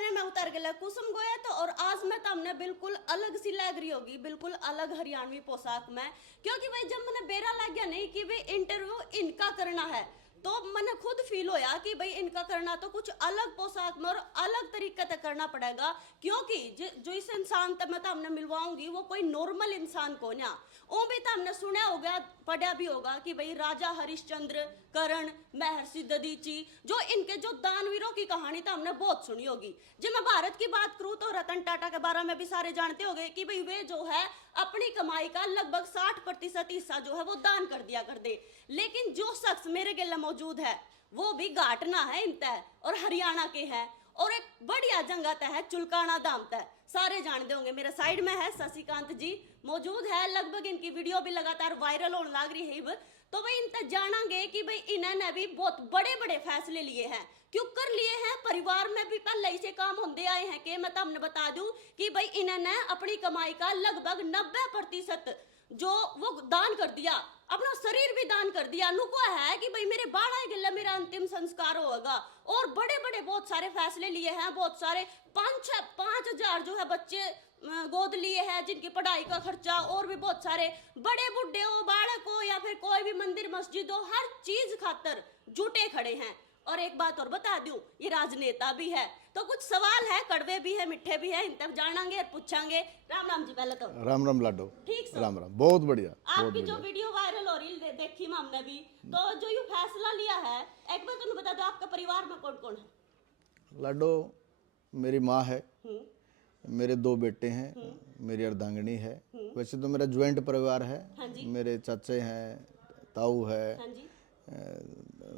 Train में उतर गया कुसुम गोया तो और आज मैं हमने बिल्कुल अलग सी लग रही होगी, बिल्कुल अलग हरियाणवी पोशाक में। क्योंकि भाई जब मैंने बेरा लग गया नहीं कि भाई इंटरव्यू इनका करना है, तो मैंने खुद फील होया कि भाई इनका करना तो कुछ अलग पोशाक में और अलग तरीके से करना पड़ेगा। क्योंकि जो इस इंसान तक मैं तो हमने मिलवाऊंगी वो कोई नॉर्मल इंसान को ना। वो भी तो हमने सुना होगा, पढ़ा भी होगा कि भाई राजा हरिश्चंद्र, कर्ण, महर्षि दधीची, जो इनके जो दानवीरों की कहानी तो हमने बहुत सुनी होगी। जब मैं भारत की बात करूं तो रतन टाटा के बारे में भी सारे जानते होंगे कि भाई वे जो है अपनी कमाई का लगभग 60% हिस्सा जो है वो दान कर दिया कर दे। लेकिन जो शख्स मेरे गिल्ला मौजूद है वो भी घाटना है इनता है और हरियाणा के हैं और एक बढ़िया जंगत है चुलकाना दामता है। सारे जानते होंगे, मेरे साइड में है शशिकांत जी मौजूद है, लगभग इनकी वीडियो भी लगातार वायरल होने लग रही है। तो भाई इनसे जानेंगे कि भाई इन्होंने भी बहुत बड़े बड़े फैसले लिए हैं। क्यों कर लिए हैं? परिवार में भी पहले से काम होते आए हैं कि मैं हमने बता दूं कि भाई इन्होंने अपनी कमाई का लगभग 90% जो वो दान कर दिया, अपना शरीर भी दान कर दिया। नुको है कि भाई मेरे बाल आए गले मेरा अंतिम संस्कार होगा। और बड़े बड़े बहुत सारे फैसले लिए हैं, बहुत सारे 5,000 जो है बच्चे गोद लिए हैं जिनकी पढ़ाई का खर्चा, और भी बहुत सारे बड़े बुढ़े हो, बालक हो या फिर कोई भी मंदिर मस्जिद हो, हर चीज खातर जुटे खड़े हैं। और एक बात और बता दूं, ये राजनेता भी है। तो कुछ सवाल है, कड़वे भी है, मिठे भी है, इन तक जानेंगे और पूछेंगे। राम राम जी। पहले तो राम राम लाडो। ठीक सर। राम राम, बहुत बढ़िया। आपकी जो वीडियो वायरल हो रही देखी हमने भी, तो जो ये फैसला लिया है, एक बार तुम बता दो आपका परिवार में कौन कौन है? लाडो, मेरी माँ है, मेरे 2 बेटे हैं, मेरी अर्धांगिनी है। वैसे तो मेरा ज्वाइंट परिवार है। हाँ जी। मेरे चाचे हैं, ताऊ है। हाँ जी।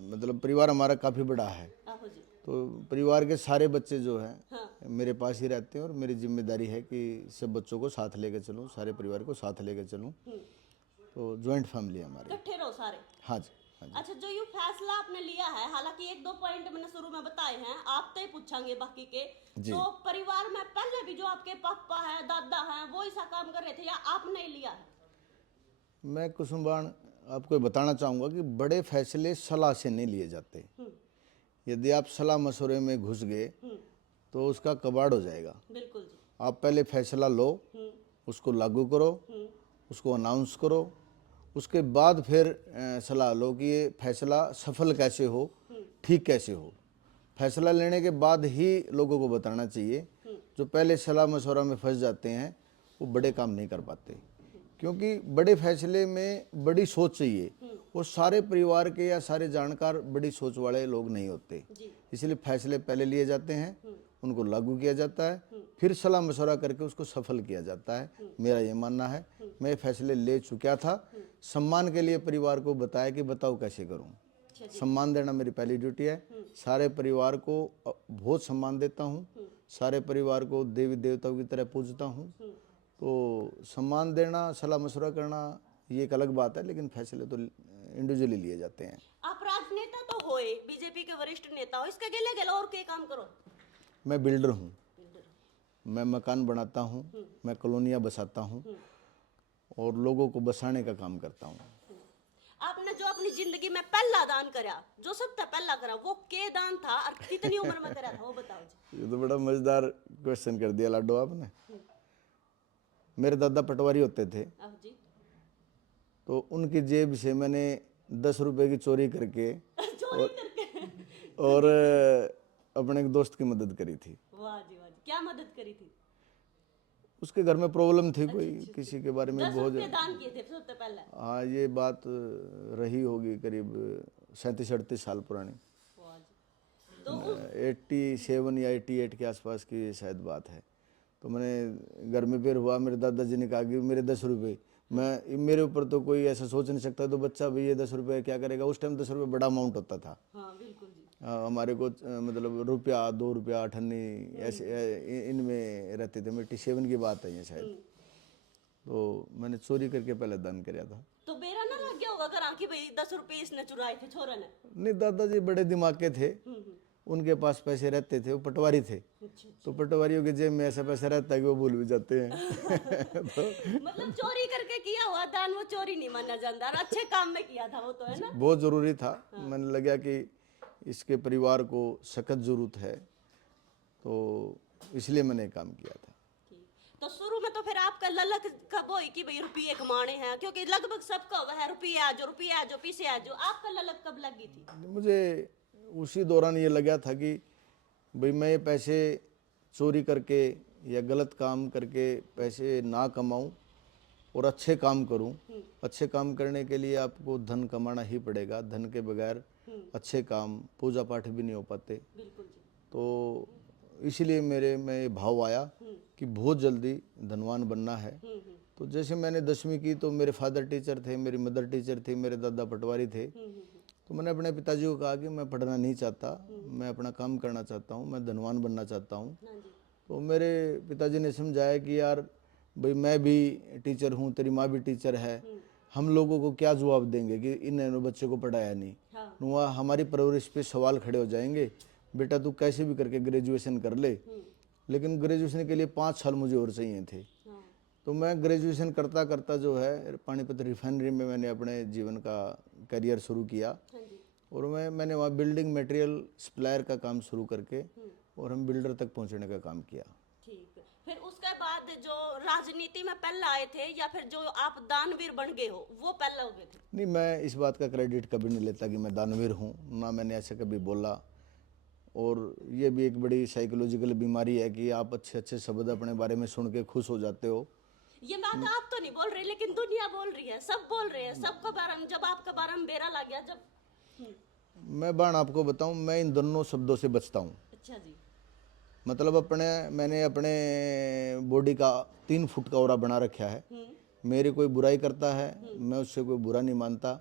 मतलब परिवार हमारा काफ़ी बड़ा है। आहो जी। तो परिवार के सारे बच्चे जो हैं हाँ। मेरे पास ही रहते हैं और मेरी जिम्मेदारी है कि सब बच्चों को साथ लेके चलूँ, सारे परिवार को साथ लेके चलूँ। तो ज्वाइंट फैमिली है हमारी। इकट्ठे रहो सारे। हाँ जी, हाँ जी। अच्छा, जो ये फैसला आपने लिया है, हालांकि 1-2 पॉइंट मैंने शुरू में बताए हैं, आप तो ही पूछेंगे बाकी के। जी। तो परिवार में पहले भी जो आपके पापा है, दादा हैं, वो ऐसा काम कर रहे थे या आपने ही लिया है? मैं कुसुमबान आपको बताना चाहूँगा कि बड़े फैसले सलाह से नहीं लिए जाते। यदि आप सलाह मशवरे में घुस गए तो उसका कबाड़ हो जाएगा। बिल्कुल जी। आप पहले फैसला लो, उसको लागू करो, उसको अनाउंस करो, उसके बाद फिर सलाह लो कि ये फैसला सफल कैसे हो, ठीक कैसे हो। फैसला लेने के बाद ही लोगों को बताना चाहिए। जो पहले सलाह मशवरा में फंस जाते हैं वो बड़े काम नहीं कर पाते, क्योंकि बड़े फैसले में बड़ी सोच चाहिए और सारे परिवार के या सारे जानकार बड़ी सोच वाले लोग नहीं होते। इसलिए फैसले पहले लिए जाते हैं, उनको लागू किया जाता है, फिर सलाह मशवरा करके उसको सफल किया जाता है। मेरा ये मानना है। मैं ये फैसले ले चुका था, सम्मान के लिए परिवार को बताया कि बताओ कैसे करूं। सम्मान देना मेरी पहली ड्यूटी है। सारे परिवार को बहुत सम्मान देता हूं, सारे परिवार को देवी देवताओं की तरह पूजता हूं। तो सम्मान देना, सलाह मशवरा करना ये एक अलग बात है, लेकिन फैसले तो इंडिविजुअली लिए जाते हैं। आप राजनेता तो होए, बीजेपी के वरिष्ठ नेता हो, इसके गेले गेले और क्या काम करो? मैं बिल्डर हूँ, मैं मकान बनाता हूँ, मैं कॉलोनियाँ बसाता हूँ और लोगों को बसाने का काम करता हूँ। आपने जो अपनी जिंदगी में पहला दान करा, जो सबसे पहला करा, वो के दान था और कितनी उम्र में करा था, वो बताओ जी। ये तो बड़ा मजेदार क्वेश्चन कर दिया लाडो आपने। मेरे दादा पटवारी होते थे, अब जी। तो उनकी जेब से मैंने 10 रुपए की चोरी करके चोरी करके और अपने एक दोस्त की मदद करी थी। वाह जी वाह जी, क्या मदद करी थी? उसके घर में प्रॉब्लम थी कोई, किसी के बारे में 10 बहुत। रुपए दान किए थे सबसे पहले? हाँ, ये बात रही होगी करीब 37-38 साल पुरानी। वाह जी। तो 87 या 88 के आसपास की शायद बात है। तो मैंने घर में फिर हुआ, मेरे दादाजी ने कहा कि मेरे 10 रुपये, मैं मेरे ऊपर तो कोई ऐसा सोच नहीं सकता, तो बच्चा भी ये 10 रुपये क्या करेगा। उस टाइम 10 रुपये बड़ा अमाउंट होता था। हाँ बिल्कुल जी। हमारे को मतलब रुपया 2 रुपया 98 ऐसे इनमें रहते थे। मैं 87 की बात है ये शायद। तो मैंने चोरी करके पहले दान किया था। तो बेरा ना लग गया होगा घर कि भाई 10 रुपए इसने चुराए थे छोरा ने? नहीं, दादाजी बड़े दिमाग के थे, उनके पास पैसे रहते थे, वो पटवारी थे। तो पटवारियों के जेब में ऐसा पैसा रहता है कि वो भूल भी जाते हैं। तो मतलब चोरी करके किया हुआ दान वो चोरी नहीं माना जाता, और अच्छे काम में किया था वो, तो है ना? बहुत ज़रूरी था। मैंने लगा कि इसके परिवार को सख्त ज़रूरत है तो इसलिए मैंने काम किया था। तो शुरू में तो फिर आपका ललक कब हुई कि भाई रुपये कमाने हैं, क्योंकि लगभग सबका हुआ है रुपये आ जो पीछे आ जो, आपका ललक कब लगी थी? मुझे उसी दौरान ये लगा था कि भाई मैं ये पैसे चोरी करके या गलत काम करके पैसे ना कमाऊं और अच्छे काम करूं। अच्छे काम करने के लिए आपको धन कमाना ही पड़ेगा, धन के बगैर अच्छे काम पूजा पाठ भी नहीं हो पाते। बिल्कुल जी। तो इसलिए मेरे में ये भाव आया कि बहुत जल्दी धनवान बनना है। तो जैसे मैंने 10वीं की तो मेरे फादर टीचर थे, मेरी मदर टीचर थी, मेरे दादा पटवारी थे। तो मैंने अपने पिताजी को कहा कि मैं पढ़ना नहीं चाहता, मैं अपना काम करना चाहता हूँ, मैं धनवान बनना चाहता हूँ। तो मेरे पिताजी ने समझाया कि यार भाई मैं भी टीचर हूँ, तेरी माँ भी टीचर है, हम लोगों को क्या जवाब देंगे कि इन्होंने बच्चे को पढ़ाया नहीं। वहाँ हमारी परवरिश पे सवाल खड़े हो जाएंगे। बेटा तू कैसे भी करके ग्रेजुएशन कर ले, लेकिन ग्रेजुएशन के लिए 5 साल मुझे और चाहिए थे। तो मैं ग्रेजुएशन करता करता जो है पानीपत रिफाइनरी में मैंने अपने जीवन का करियर शुरू किया। और मैंने वहाँ बिल्डिंग मटेरियल सप्लायर का काम शुरू करके और हम बिल्डर तक पहुँचने का काम किया। ठीक है। फिर उसके बाद जो राजनीति में पहले आए थे या फिर जो आप दानवीर बन गए हो वो पहले हो गए थे? नहीं, मैं इस बात का क्रेडिट कभी नहीं लेता कि मैं दानवीर हूँ, ना मैंने ऐसे कभी बोला। और ये भी एक बड़ी साइकोलॉजिकल बीमारी है कि आप अच्छे अच्छे शब्द अपने बारे में सुन के खुश हो जाते हो। ये बात आप तो नहीं बोल रहे, लेकिन दुनिया बोल रही है, सब बोल रहे हैं, सबका बारे में जब आपका बारे में बेरा लग गया जब। मैं बाण आपको बताऊं, मैं इन दोनों शब्दों से बचता हूं। अच्छा जी। मतलब मैंने अपने बॉडी का 3 फुट का औरा बना रखा है। मेरी कोई बुराई करता है मैं उससे कोई बुरा नहीं मानता,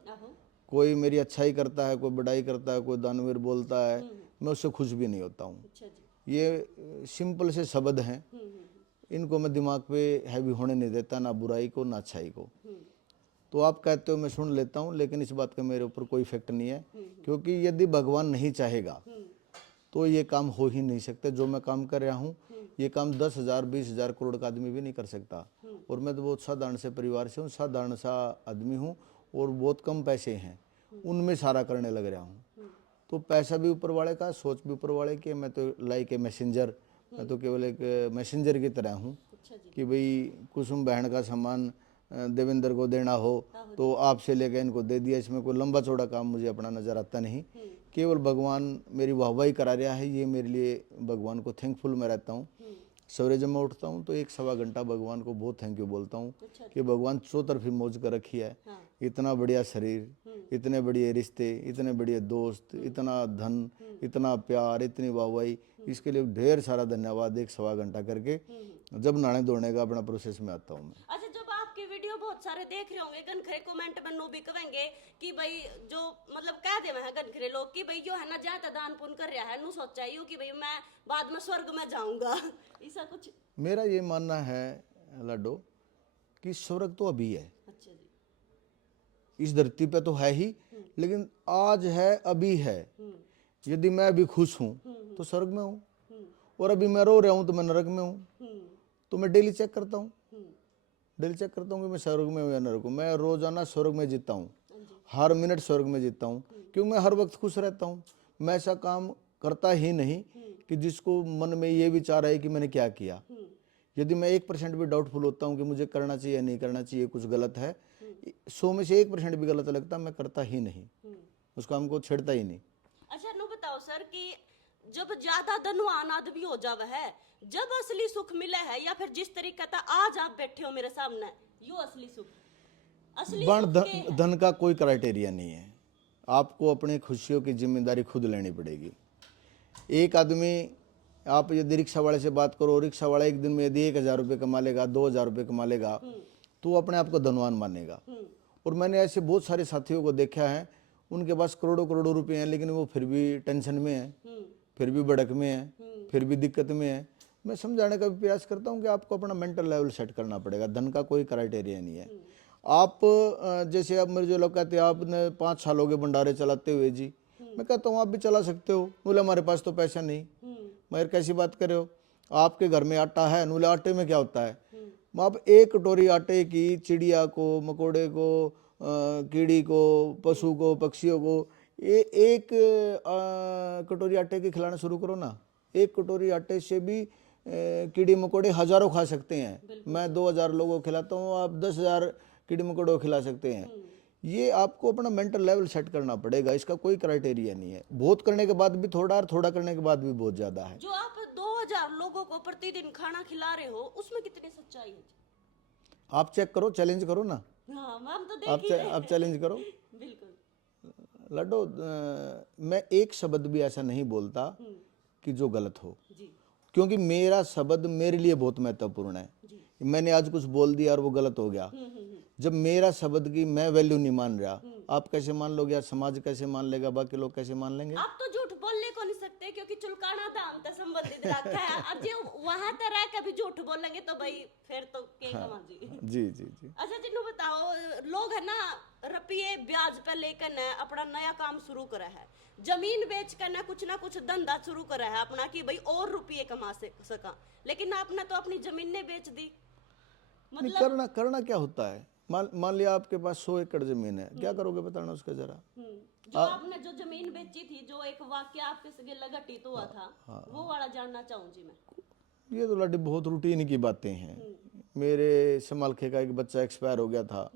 कोई मेरी अच्छाई करता है, कोई बड़ाई करता है, कोई दानवीर बोलता है, मैं उससे खुश भी नहीं होता हूँ। अच्छा जी। ये सिंपल से शब्द हैं, इनको मैं दिमाग पे हैवी होने नहीं देता, ना बुराई को ना अच्छाई को। तो आप कहते हो मैं सुन लेता हूँ, लेकिन इस बात का मेरे ऊपर कोई इफेक्ट नहीं है, क्योंकि यदि भगवान नहीं चाहेगा तो ये काम हो ही नहीं सकते। जो मैं काम कर रहा हूँ ये काम 10,000 20,000 करोड़ का आदमी भी नहीं कर सकता। और मैं तो बहुत साधारण से परिवार से हूँ, साधारण सा आदमी हूँ और बहुत कम पैसे हैं, उनमें सारा करने लग रहा हूँ। तो पैसा भी ऊपर वाले का, सोच भी ऊपर वाले की। मैं तो लाइक ए मैसेंजर, मैं तो केवल एक मैसेंजर की तरह हूँ कि भाई कुसुम बहन का सामान देवेंद्र को देना हो तो आपसे लेकर इनको दे दिया। इसमें कोई लंबा चौड़ा काम मुझे अपना नजर आता नहीं। केवल भगवान मेरी वाहवाही करा रहा है, ये मेरे लिए भगवान को थैंकफुल मैं रहता हूँ। सवेरे जब मैं उठता हूँ तो 1-1.25 घंटा भगवान को बहुत थैंक यू बोलता हूँ कि भगवान चौतरफी मौज कर रखी है। इतना बढ़िया शरीर, इतने बढ़िया रिश्ते, इतने बढ़िया दोस्त, इतना धन, इतना प्यार, इतनी वाहवाही, इसके लिए ढेर सारा धन्यवाद। 1-1.25 घंटा करके जब नहाने धोने का अपना प्रोसेस में आता हूँ मैं। अच्छा, जब आपकी वीडियो बहुत सारे देख रहे होंगे, गनखरे कमेंट में नो भी कहेंगे कि भाई जो मतलब कह दे है गनखरे लोग कि भाई जो है ना ज्यादा दान पुण्य कर रहा है, नु सोचा यूं कि भाई मैं बाद में स्वर्ग में जाऊंगा, ऐसा कुछ? मेरा ये मानना है लाडो कि स्वर्ग तो अभी है। अच्छा जी। इस धरती पे तो है ही, लेकिन आज है, अभी है। यदि मैं अभी खुश हूँ तो स्वर्ग में हूँ, और अभी मैं रो रहा हूँ तो मैं नरक में हूँ। तो मैं डेली चेक करता हूँ, डेली चेक करता हूँ कि मैं स्वर्ग में हूँ या नरक हूँ। मैं रोजाना स्वर्ग में जीता हूँ, हर मिनट स्वर्ग में जीता हूँ, क्योंकि मैं हर वक्त खुश रहता हूँ। मैं ऐसा काम करता ही नहीं कि जिसको मन में ये विचार है कि मैंने क्या किया। यदि मैं 1% भी डाउटफुल होता हूँ कि मुझे करना चाहिए या नहीं करना चाहिए, कुछ गलत है, 100 में से 1% भी गलत लगता, मैं करता ही नहीं, उस काम को छेड़ता ही नहीं। अच्छा, नु बताओ सर कि जब ज्यादा धनवान आदमी हो जावा है, जब असली सुख मिला है, या फिर जिस तरीके का आज आप बैठे हो मेरे सामने, यो असली सुख? असली सुख के है? धन का कोई क्राइटेरिया नहीं है, आपको अपनी खुशियों की जिम्मेदारी खुद लेनी पड़ेगी। एक आदमी, आप यदि रिक्शा वाले से बात करो, रिक्शा वाला एक दिन में यदि 1,000 रुपये कमा लेगा, 2,000 रुपये कमा लेगा, तो वो अपने आप को धनवान मानेगा। और मैंने ऐसे बहुत सारे साथियों को देखा है, उनके पास करोड़ों करोड़ों रुपए हैं, लेकिन वो फिर भी टेंशन में है, फिर भी भड़क में है, फिर भी दिक्कत में है। मैं समझाने का भी प्रयास करता हूँ कि आपको अपना मेंटल लेवल सेट करना पड़ेगा, धन का कोई क्राइटेरिया नहीं है। आप जैसे अब मेरे जो लोग कहते हैं आपने 5 साल हो गए भंडारे चलाते हुए जी, मैं कहता हूँ आप भी चला सकते हो। बोले हमारे पास तो पैसा नहीं। मगर कैसी बात कर रहे हो, आपके घर में आटा है, नूले आटे में क्या होता है? आप 1 कटोरी आटे की चिड़िया को, मकोड़े को, कीड़ी को, पशु को, पक्षियों को एक कटोरी आटे की खिलाना शुरू करो ना, एक कटोरी आटे से भी कीड़ी मकोड़े हजारों खा सकते हैं। मैं 2000 लोगों को खिलाता हूँ, आप 10,000 कीड़ी मकोड़ों को खिला सकते हैं। ये आपको अपना मेंटल लेवल सेट करना पड़ेगा, इसका कोई क्राइटेरिया नहीं है। बहुत करने के बाद भी थोड़ा और थोड़ा करने के बाद भी बहुत ज्यादा है। जो आप 2000 लोगों को प्रतिदिन खाना खिला रहे हो उसमें कितनी सच्चाई है जी? आप चेक करो, चैलेंज करो ना। हाँ हम तो आप देख ही आप चैलेंज करो। बिल्कुल लड्डू, मैं एक शब्द भी ऐसा नहीं बोलता कि जो गलत हो, जी क्योंकि मेरा शब्द मेरे लिए बहुत महत्वपूर्ण है। जी मैंने आज कुछ बोल दिया और वो गलत हो गया, जब मेरा शब्द की मैं वैल्यू नहीं मान रहा, आप कैसे मान लोगे, या समाज कैसे मान लेगा, बाकी लोग कैसे मान लेंगे? आप तो झूठ बोलने को नहीं सकते क्योंकि चुलकाना दाम से संबंधित रखा है। अब जो वहां तक रह के भी झूठ बोलेंगे तो भाई फिर तो के कमा जी। जी जी जी। अच्छा जिन्हों बताओ, लोग है ना रुपये ब्याज पे लेकर न अपना नया काम शुरू करा है, जमीन बेच कर ना कुछ धंधा शुरू करा है अपना कि भाई और रुपये कमा सका, लेकिन आपने तो अपनी जमीनें बेच दी। नहीं, करना क्या होता है? मान लिया आपके पास 100 एकड़ जमीन है, क्या करोगे बताना उसका जरा। जो आपने जो जमीन बेची थी, जो एक वाक्य आपके सगे लगटित हुआ था, वो वाला जानना चाहूँ जी मैं। ये तो लड्डी बहुत रूटीन की बातें हैं। मेरे समालखे का एक बच्चा एक्सपायर हो गया था,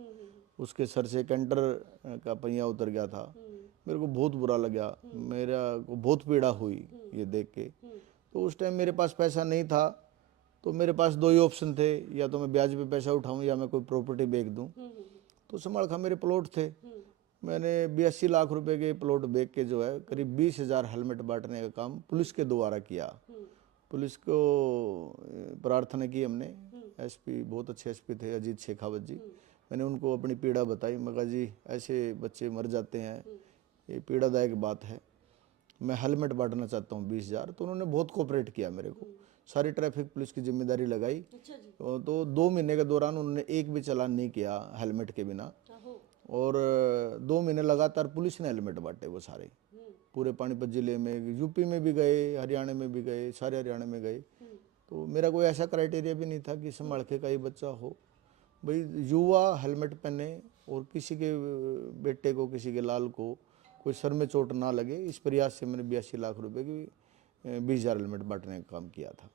उसके सर से कैंटर का पहिया उतर गया था। मेरे को बहुत बुरा लगा, मेरा को बहुत पीड़ा हुई ये देख के। तो उस टाइम मेरे पास पैसा नहीं था, तो मेरे पास दो ही ऑप्शन थे, या तो मैं ब्याज पे पैसा उठाऊं या मैं कोई प्रॉपर्टी बेच दूं। तो समालखा मेरे प्लॉट थे, मैंने 82 लाख रुपए के प्लॉट बेच के जो है करीब 20,000 हेलमेट बांटने का काम पुलिस के द्वारा किया। पुलिस को प्रार्थना की हमने, एसपी बहुत अच्छे एसपी थे अजीत शेखावत जी, मैंने उनको अपनी पीड़ा बताई। मैं कहा जी ऐसे बच्चे मर जाते हैं, ये पीड़ादायक बात है, मैं हेलमेट बांटना चाहता हूँ 20,000। तो उन्होंने बहुत कोऑपरेट किया मेरे को, सारी ट्रैफिक पुलिस की जिम्मेदारी लगाई। अच्छा जी। तो 2 महीने के दौरान उन्होंने एक भी चालान नहीं किया हेलमेट के बिना, और 2 महीने लगातार पुलिस ने हेलमेट बांटे वो सारे, पूरे पानीपत जिले में, यूपी में भी गए, हरियाणा में भी गए, सारे हरियाणा में गए। तो मेरा कोई ऐसा क्राइटेरिया भी नहीं था कि समालखे का ही बच्चा हो, भाई युवा हेलमेट पहने और किसी के बेटे को, किसी के लाल को कोई सर में चोट ना लगे, इस प्रयास से मैंने 82 लाख रुपए की 20,000 हेलमेट बांटने का काम किया था।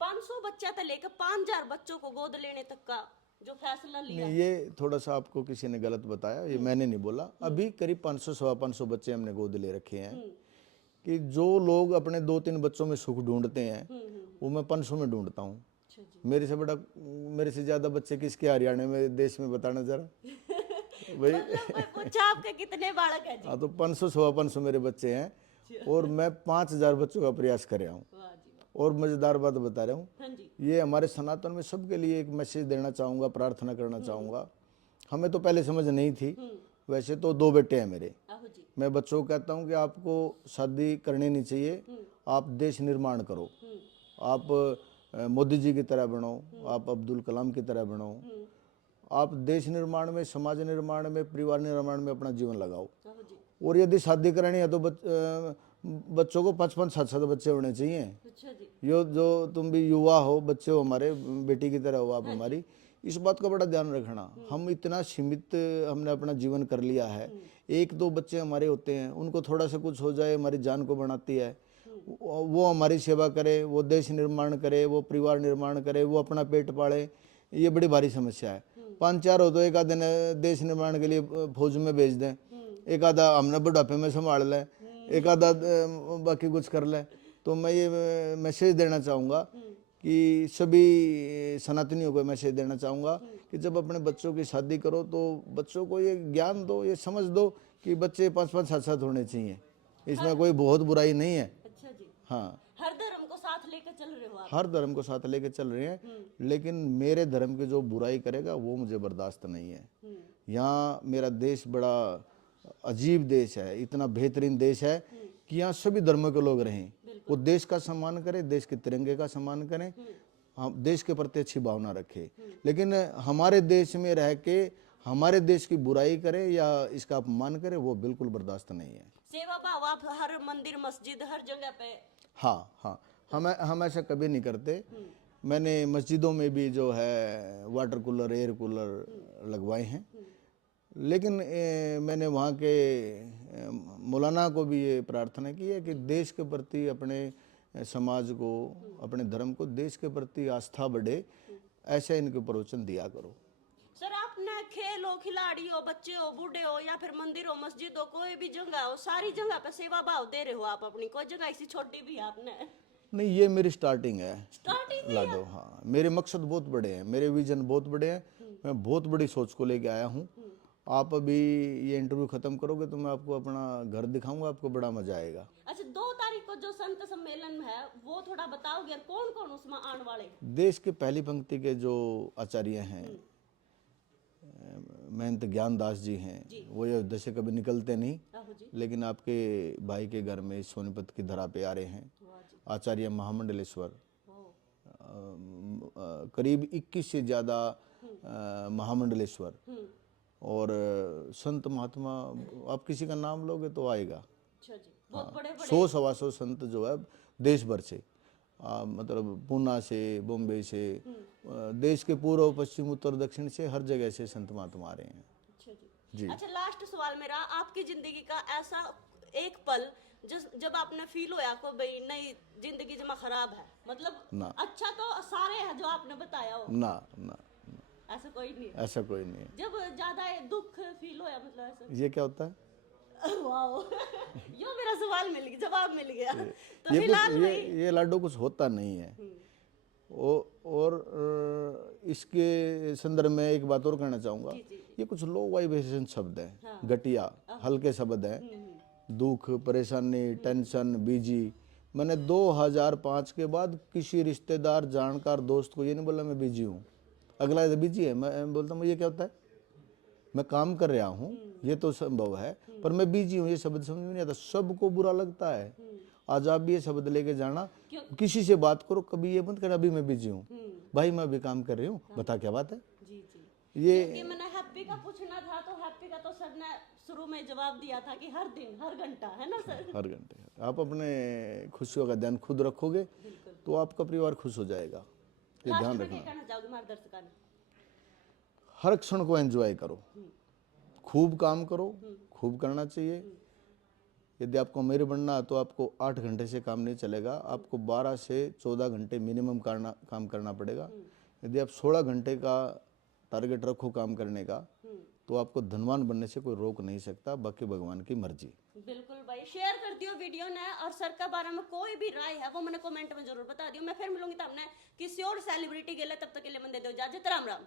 500 बच्चा से लेकर 5,000 बच्चों को गोद लेने तक का जो फैसला लिया। नहीं, ये थोड़ा सा आपको किसी ने गलत बताया, ये मैंने नहीं बोला। अभी करीब 500 सवा 500 बच्चे हमने गोद ले रखे हैं। कि जो लोग अपने 2-3 बच्चों में सुख ढूंढते हैं, वो मैं 500 में ढूंढता हूँ। मेरे से बड़ा, मेरे से ज्यादा बच्चे किसके हरियाणा में, देश में, बताना जरा भाई। पूछा आपके कितने बालक है जी? हाँ, तो 500 सवा 500 मेरे बच्चे हैं, और मैं 5,000 बच्चों का प्रयास कर रहा हूँ। और मजेदार बात बता रहा हूँ, ये हमारे सनातन में सबके लिए एक मैसेज देना चाहूँगा, प्रार्थना करना चाहूँगा। हमें तो पहले समझ नहीं थी, वैसे तो 2 बेटे हैं मेरे। मैं बच्चों को कहता हूँ कि आपको शादी करनी नहीं चाहिए, आप देश निर्माण करो, आप मोदी जी की तरह बनो, आप अब्दुल कलाम की तरह बनो, आप देश निर्माण में, समाज निर्माण में, परिवार निर्माण में अपना जीवन लगाओ। और यदि शादी करानी है तो बच्चों को 55-7 बच्चे होने चाहिए। अच्छा जी। यो जो तुम भी युवा हो, बच्चे हो हमारे, बेटी की तरह हो आप हमारी, इस बात का बड़ा ध्यान रखना। हम इतना सीमित हमने अपना जीवन कर लिया है, 1-2 बच्चे हमारे होते हैं, उनको थोड़ा सा कुछ हो जाए हमारी जान को बनाती है। वो हमारी सेवा करे, वो देश निर्माण करे, वो परिवार निर्माण करे, वो अपना पेट पाले, ये बड़ी भारी समस्या है। 5-4 हो तो एक आधे देश निर्माण के लिए फौज में भेज दें, एक आधा हमने बुढ़ापे में संभाल लें, एक आधा बाकी कुछ कर लें। तो मैं ये मैसेज देना चाहूँगा कि सभी सनातनियों को मैसेज देना चाहूँगा कि जब अपने बच्चों की शादी करो तो बच्चों को ये ज्ञान दो, ये समझ दो कि बच्चे 5-5 7-7 होने चाहिए, इसमें कोई बहुत बुराई नहीं है। अच्छा जी। हाँ, हर धर्म को साथ लेकर चल रहे हो आप? हर धर्म को साथ लेके चल रहे हैं, लेकिन मेरे धर्म की जो बुराई करेगा वो मुझे बर्दाश्त नहीं है। यहाँ मेरा देश बड़ा अजीब देश है, इतना बेहतरीन देश है कि यहाँ सभी धर्मों के लोग रहें, वो देश का सम्मान करें, देश के तिरंगे का सम्मान करें, हम देश के प्रति अच्छी भावना रखें। लेकिन हमारे देश में रह के हमारे देश की बुराई करें या इसका अपमान करें, वो बिल्कुल बर्दाश्त नहीं है। सेवा भाव आप हर मंदिर मस्जिद हर जगह पे? हाँ, हम ऐसा कभी नहीं करते। मैंने मस्जिदों में भी जो है वाटर कूलर, एयर कूलर लगवाए हैं, लेकिन मैंने वहाँ के मौलाना को भी ये प्रार्थना की है कि देश के प्रति अपने समाज को, अपने धर्म को, देश के प्रति आस्था बढ़े, ऐसा इनके प्रवचन दिया करो। सर आपने खेल हो, खिलाड़ी हो, बच्चे हो, बूढ़े हो, या फिर मंदिर हो, मस्जिद हो, कोई भी जगह हो, सारी जगह पे सेवा भाव दे रहे हो आप अपनी। कोई जगह ऐसी छोटी भी है आपने? नहीं, ये मेरी स्टार्टिंग है स्टार्टिंग लाडो। हाँ, मेरे मकसद बहुत बड़े हैं, मेरे विजन बहुत बड़े हैं, मैं बहुत बड़ी सोच को लेके आया हूँ। आप अभी ये इंटरव्यू खत्म करोगे तो मैं आपको अपना घर दिखाऊंगा, आपको बड़ा मजा आएगा। अच्छा, 2 तारीख को जो संत सम्मेलन है वो थोड़ा बताओगे, कौन कौन उसमें आने वाले? देश के पहली पंक्ति के जो आचार्य हैं, महंत ज्ञानदास जी हैं, वो अयोध्या से कभी निकलते नहीं, आहो जी। लेकिन आपके भाई के घर में सोनीपत की धरा पे आ रहे हैं। वाह जी। आचार्य महामंडलेश्वर, ओ, करीब 21 से ज़्यादा महामंडलेश्वर, और संत महात्मा, आप किसी का नाम लोगे तो आएगा। अच्छा जी, बहुत बड़े बड़े 100-125 संत जो है देश भर से, मतलब पूना से, बॉम्बे से, देश के पूर्व, पश्चिम, उत्तर, दक्षिण से, हर जगह से संत महात्मा आ रहे हैं। अच्छा जी। जी। अच्छा, लास्ट सवाल मेरा, आपकी जिंदगी का ऐसा एक पल जब आपने फील होया को भाई नहीं जिंदगी जमा खराब है, मतलब ना। अच्छा तो सारे हैं जो आपने बताया हो, ना ना, ऐसा कोई नहीं है? ऐसा कोई नहीं है। जब ज्यादा दुख फील होया, मतलब ऐसा? ये क्या होता है? वाओ यो मेरा सवाल मिल गया, जवाब मिल गया। तो ये फिलहाल कुछ ये लाडो कुछ होता नहीं है। और इसके संदर्भ में एक बात और कहना चाहूँगा, ये कुछ लो वाइब्रेशन शब्द हैं, घटिया, हल्के शब्द हैं। दुख, परेशानी, टेंशन, बिजी, मैंने 2005 के बाद किसी रिश्तेदार, जानकार, दोस्त को ये नहीं बोला मैं बिजी हूँ। अगला बिजी है, मैं बोलता हूँ ये क्या होता है? मैं काम कर रहा हूँ, ये तो संभव है, पर मैं बिजी हूँ, ये शब्द समझ में नहीं आता, सबको बुरा लगता है। आज आप भी ये शब्द लेके जाना, किसी से बात करो, कभी ये मत करना अभी मैं बिजी हूँ, भाई मैं अभी काम कर रही हूँ, बता क्या बात है। जी जी। ये मैंने हैप्पी का पूछना था, तो हैप्पी का तो सर ने शुरू में जवाब दिया था कि हर दिन हर घंटा, है ना सर? हर घंटे आप अपने खुशियों का ध्यान खुद रखोगे तो आपका परिवार खुश हो जाएगा, ये ध्यान रखना। कहना चाहोगे हमारे दर्शकों ने? हर क्षण को एंजॉय करो, खूब काम करो, खूब करना चाहिए। यदि आपको अमीर बनना है तो आपको 8 घंटे से काम नहीं चलेगा, आपको 12 से 14 घंटे मिनिमम काम करना पड़ेगा। यदि आप 16 घंटे का टारगेट रखो काम करने का, तो आपको धनवान बनने से कोई रोक नहीं सकता, बाकी भगवान की मर्जी। बिल्कुल भाई, शेयर कर दियो वीडियो ने, और सर के बारे में कोई भी राय है वो मैंने कमेंट में जरूर बता दियो। मैं फिर मिलूंगी तब किसी और सेलिब्रिटी के लिए, तब तक के लिए मैं दे दो इजाजत, राम राम।